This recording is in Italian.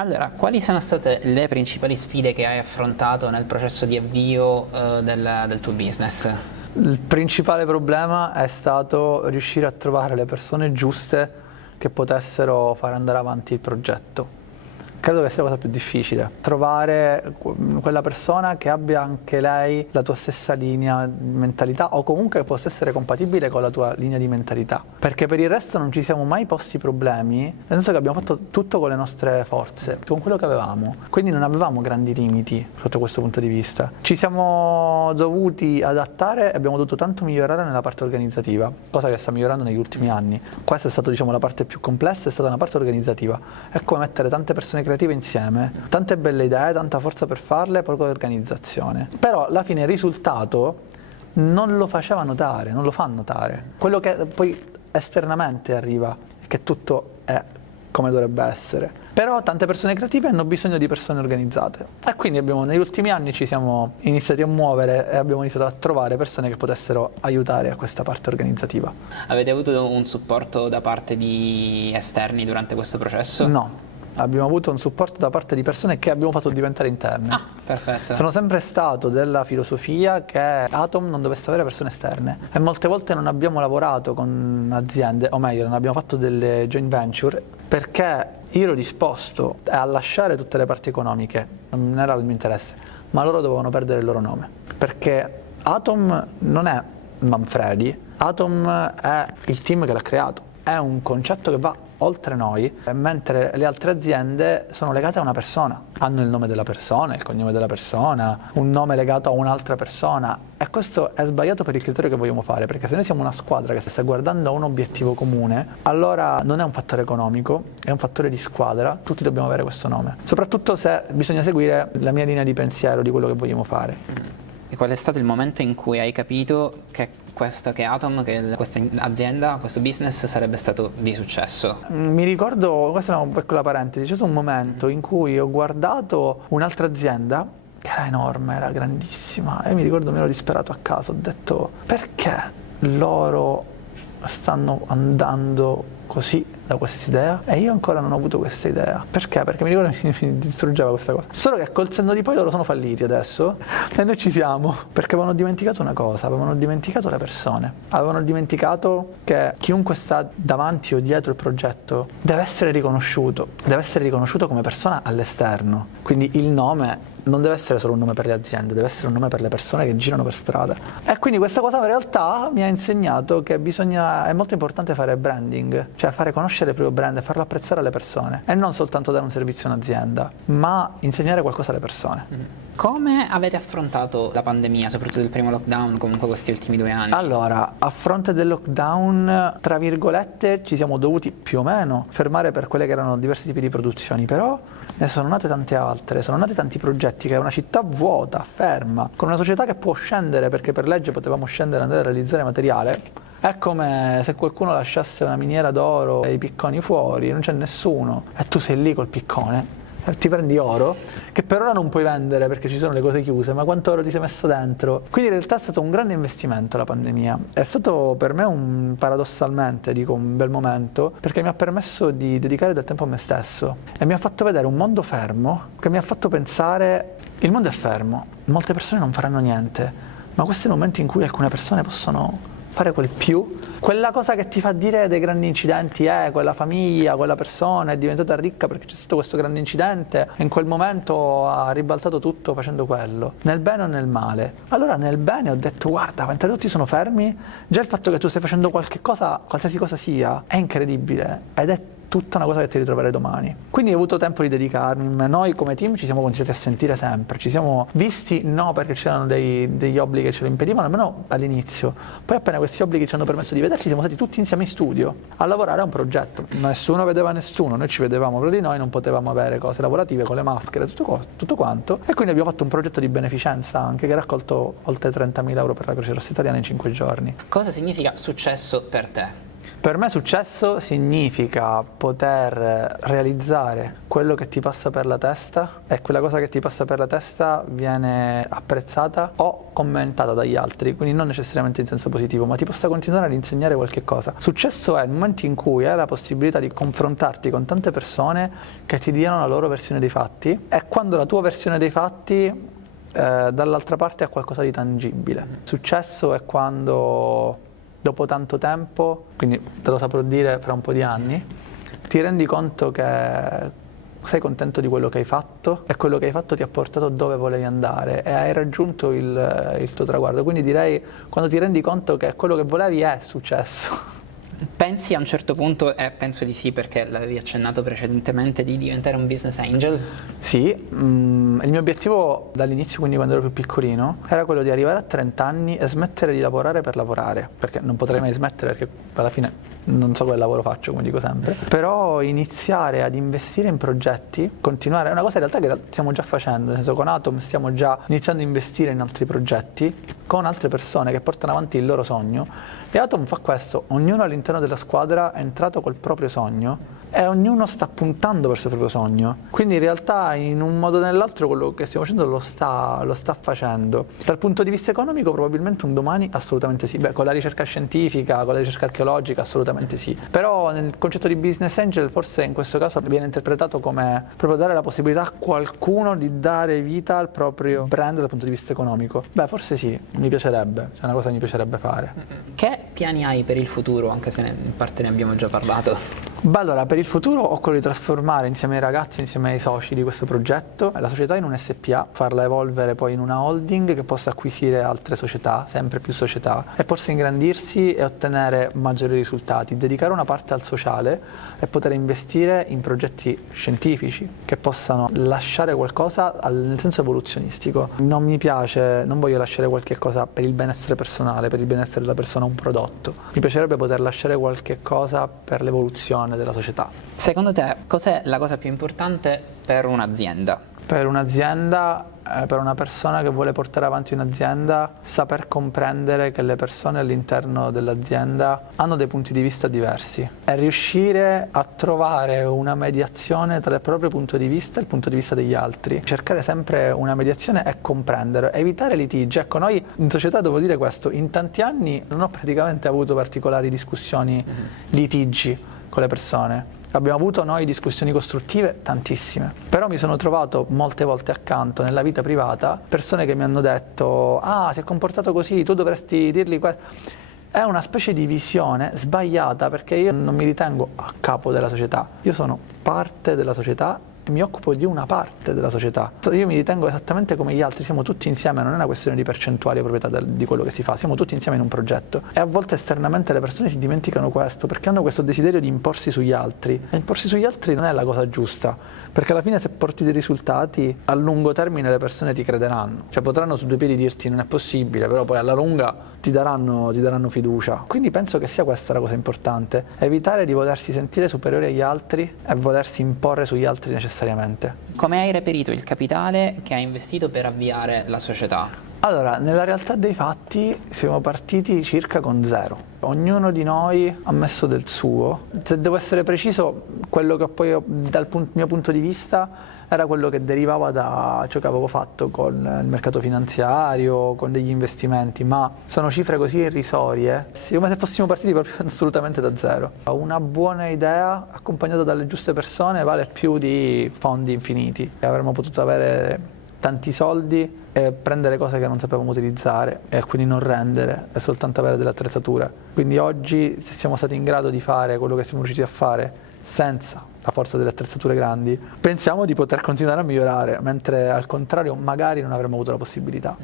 Allora, quali sono state le principali sfide che hai affrontato nel processo di avvio del tuo business? Il principale problema è stato riuscire a trovare le persone giuste che potessero fare andare avanti il progetto. Credo che sia la cosa più difficile, trovare quella persona che abbia anche lei la tua stessa linea di mentalità o comunque che possa essere compatibile con la tua linea di mentalità, perché per il resto non ci siamo mai posti problemi, nel senso che abbiamo fatto tutto con le nostre forze, con quello che avevamo, quindi non avevamo grandi limiti sotto questo punto di vista. Ci siamo dovuti adattare e abbiamo dovuto tanto migliorare nella parte organizzativa, cosa che sta migliorando negli ultimi anni. Questa è stata, diciamo, la parte più complessa, è stata una parte organizzativa, è come mettere tante persone creative insieme, tante belle idee, tanta forza per farle, poca organizzazione. Però alla fine il risultato non lo faceva notare, non lo fa notare. Quello che poi esternamente arriva è che tutto è come dovrebbe essere. Però tante persone creative hanno bisogno di persone organizzate e quindi negli ultimi anni ci siamo iniziati a muovere e abbiamo iniziato a trovare persone che potessero aiutare a questa parte organizzativa. Avete avuto un supporto da parte di esterni durante questo processo? No. Abbiamo avuto un supporto da parte di persone che abbiamo fatto diventare interne. Ah, perfetto. Sono sempre stato della filosofia che Atom non dovesse avere persone esterne e molte volte non abbiamo lavorato con aziende, o meglio, non abbiamo fatto delle joint venture perché io ero disposto a lasciare tutte le parti economiche, non era il mio interesse, ma loro dovevano perdere il loro nome, perché Atom non è Manfredi, Atom è il team che l'ha creato, è un concetto che va oltre noi, mentre le altre aziende sono legate a una persona, hanno il nome della persona, il cognome della persona, un nome legato a un'altra persona e questo è sbagliato per il criterio che vogliamo fare, perché se noi siamo una squadra che sta guardando a un obiettivo comune, allora non è un fattore economico, è un fattore di squadra, tutti dobbiamo avere questo nome, soprattutto se bisogna seguire la mia linea di pensiero di quello che vogliamo fare. E qual è stato il momento in cui hai capito che Atom, che questa azienda, questo business sarebbe stato di successo? Mi ricordo, questa è una piccola parentesi, c'è stato un momento in cui ho guardato un'altra azienda che era enorme, era grandissima e mi ricordo mi ero disperato a casa, ho detto perché loro stanno andando così da quest'idea e io ancora non ho avuto questa idea. Perché? Perché mi ricordo che mi distruggeva questa cosa. Solo che col senno di poi loro sono falliti adesso e noi ci siamo, perché avevano dimenticato una cosa, avevano dimenticato le persone, avevano dimenticato che chiunque sta davanti o dietro il progetto deve essere riconosciuto come persona all'esterno, quindi il nome non deve essere solo un nome per le aziende, deve essere un nome per le persone che girano per strada. E quindi questa cosa in realtà mi ha insegnato che è molto importante fare branding, cioè fare conoscere il proprio brand e farlo apprezzare alle persone e non soltanto dare un servizio a un'azienda, ma insegnare qualcosa alle persone. Come avete affrontato la pandemia, soprattutto il primo lockdown, comunque questi ultimi 2 anni? Allora, a fronte del lockdown, tra virgolette, ci siamo dovuti più o meno fermare per quelle che erano diversi tipi di produzioni, però ne sono nate tante altre, sono nati tanti progetti che è una città vuota, ferma, con una società che può scendere, perché per legge potevamo scendere e andare a realizzare materiale. È come se qualcuno lasciasse una miniera d'oro e i picconi fuori, non c'è nessuno, e tu sei lì col piccone, ti prendi oro, che per ora non puoi vendere perché ci sono le cose chiuse, ma quanto oro ti sei messo dentro? Quindi in realtà è stato un grande investimento la pandemia, è stato per me paradossalmente, dico, un bel momento, perché mi ha permesso di dedicare del tempo a me stesso e mi ha fatto vedere un mondo fermo, che mi ha fatto pensare, il mondo è fermo, molte persone non faranno niente, ma questo è il momento in cui alcune persone possono fare quel più, quella cosa che ti fa dire dei grandi incidenti, quella famiglia, quella persona è diventata ricca perché c'è stato questo grande incidente e in quel momento ha ribaltato tutto facendo quello, nel bene o nel male. Allora nel bene ho detto guarda, mentre tutti sono fermi, già il fatto che tu stai facendo qualche cosa, qualsiasi cosa sia, è incredibile ed è tutta una cosa che ti ritroverai domani. Quindi ho avuto tempo di dedicarmi, noi come team ci siamo continuati a sentire sempre, ci siamo visti no perché c'erano degli obblighi che ce lo impedivano, almeno all'inizio, poi appena questi obblighi ci hanno permesso di vederci siamo stati tutti insieme in studio a lavorare a un progetto, nessuno vedeva nessuno, noi ci vedevamo tra di noi, non potevamo avere cose lavorative con le maschere, tutto quanto, e quindi abbiamo fatto un progetto di beneficenza anche che ha raccolto oltre 30.000 euro per la Croce Rossa Italiana in 5 giorni. Cosa significa successo per te? Per me successo significa poter realizzare quello che ti passa per la testa e quella cosa che ti passa per la testa viene apprezzata o commentata dagli altri, quindi non necessariamente in senso positivo, ma ti possa continuare ad insegnare qualche cosa. Successo è il momento in cui hai la possibilità di confrontarti con tante persone che ti diano la loro versione dei fatti e quando la tua versione dei fatti dall'altra parte ha qualcosa di tangibile. Successo è quando dopo tanto tempo, quindi te lo saprò dire fra un po' di anni, ti rendi conto che sei contento di quello che hai fatto e quello che hai fatto ti ha portato dove volevi andare e hai raggiunto il tuo traguardo. Quindi direi, quando ti rendi conto che quello che volevi è successo. Pensi a un certo punto, e penso di sì perché l'avevi accennato precedentemente, di diventare un business angel? Sì, il mio obiettivo dall'inizio, quindi quando ero più piccolino, era quello di arrivare a 30 anni e smettere di lavorare per lavorare, perché non potrei mai smettere perché alla fine non so quale lavoro faccio, come dico sempre, però iniziare ad investire in progetti, continuare, è una cosa in realtà che stiamo già facendo, nel senso con Atom stiamo già iniziando a investire in altri progetti con altre persone che portano avanti il loro sogno. E Atom fa questo, ognuno all'interno della squadra è entrato col proprio sogno e ognuno sta puntando verso il proprio sogno. Quindi in realtà in un modo o nell'altro quello che stiamo facendo lo sta facendo. Dal punto di vista economico probabilmente un domani assolutamente sì, con la ricerca scientifica, con la ricerca archeologica assolutamente sì. Però nel concetto di business angel forse in questo caso viene interpretato come proprio dare la possibilità a qualcuno di dare vita al proprio brand dal punto di vista economico. Forse sì, mi piacerebbe, è una cosa che mi piacerebbe fare. Che piani hai per il futuro, anche se in parte ne abbiamo già parlato? Allora, per il futuro ho quello di trasformare insieme ai ragazzi, insieme ai soci di questo progetto, la società in un SPA, farla evolvere poi in una holding che possa acquisire altre società, sempre più società, e possa ingrandirsi e ottenere maggiori risultati, dedicare una parte al sociale e poter investire in progetti scientifici che possano lasciare qualcosa nel senso evoluzionistico. Non mi piace, non voglio lasciare qualche cosa per il benessere personale, per il benessere della persona, un prodotto. Mi piacerebbe poter lasciare qualche cosa per l'evoluzione della società. Secondo te, cos'è la cosa più importante per un'azienda? Per un'azienda, per una persona che vuole portare avanti un'azienda, saper comprendere che le persone all'interno dell'azienda hanno dei punti di vista diversi e riuscire a trovare una mediazione tra il proprio punto di vista e il punto di vista degli altri. Cercare sempre una mediazione e comprendere, evitare litigi. Ecco, noi in società, devo dire questo, in tanti anni non ho praticamente avuto particolari discussioni, litigi con le persone. Abbiamo avuto noi discussioni costruttive tantissime, però mi sono trovato molte volte accanto nella vita privata persone che mi hanno detto si è comportato così, tu dovresti dirgli questo. È una specie di visione sbagliata perché io non mi ritengo a capo della società, io sono parte della società e mi occupo di una parte della società. Io mi ritengo esattamente come gli altri, siamo tutti insieme, non è una questione di percentuali o proprietà di quello che si fa, siamo tutti insieme in un progetto e a volte esternamente le persone si dimenticano questo perché hanno questo desiderio di imporsi sugli altri e imporsi sugli altri non è la cosa giusta, perché alla fine se porti dei risultati a lungo termine le persone ti crederanno, cioè potranno su due piedi dirti non è possibile, però poi alla lunga ti daranno fiducia. Quindi penso che sia questa la cosa importante, evitare di volersi sentire superiori agli altri e volersi imporre sugli altri necessariamente. Come hai reperito il capitale che hai investito per avviare la società? Allora, nella realtà dei fatti siamo partiti circa con zero. Ognuno di noi ha messo del suo. Se devo essere preciso, quello che poi dal mio punto di vista era quello che derivava da ciò che avevo fatto con il mercato finanziario, con degli investimenti, ma sono cifre così irrisorie, come se fossimo partiti proprio assolutamente da zero. Una buona idea accompagnata dalle giuste persone vale più di fondi infiniti. Avremmo potuto avere tanti soldi e prendere cose che non sapevamo utilizzare e quindi non rendere e soltanto avere delle attrezzature. Quindi oggi, se siamo stati in grado di fare quello che siamo riusciti a fare senza la forza delle attrezzature grandi, pensiamo di poter continuare a migliorare, mentre al contrario magari non avremmo avuto la possibilità.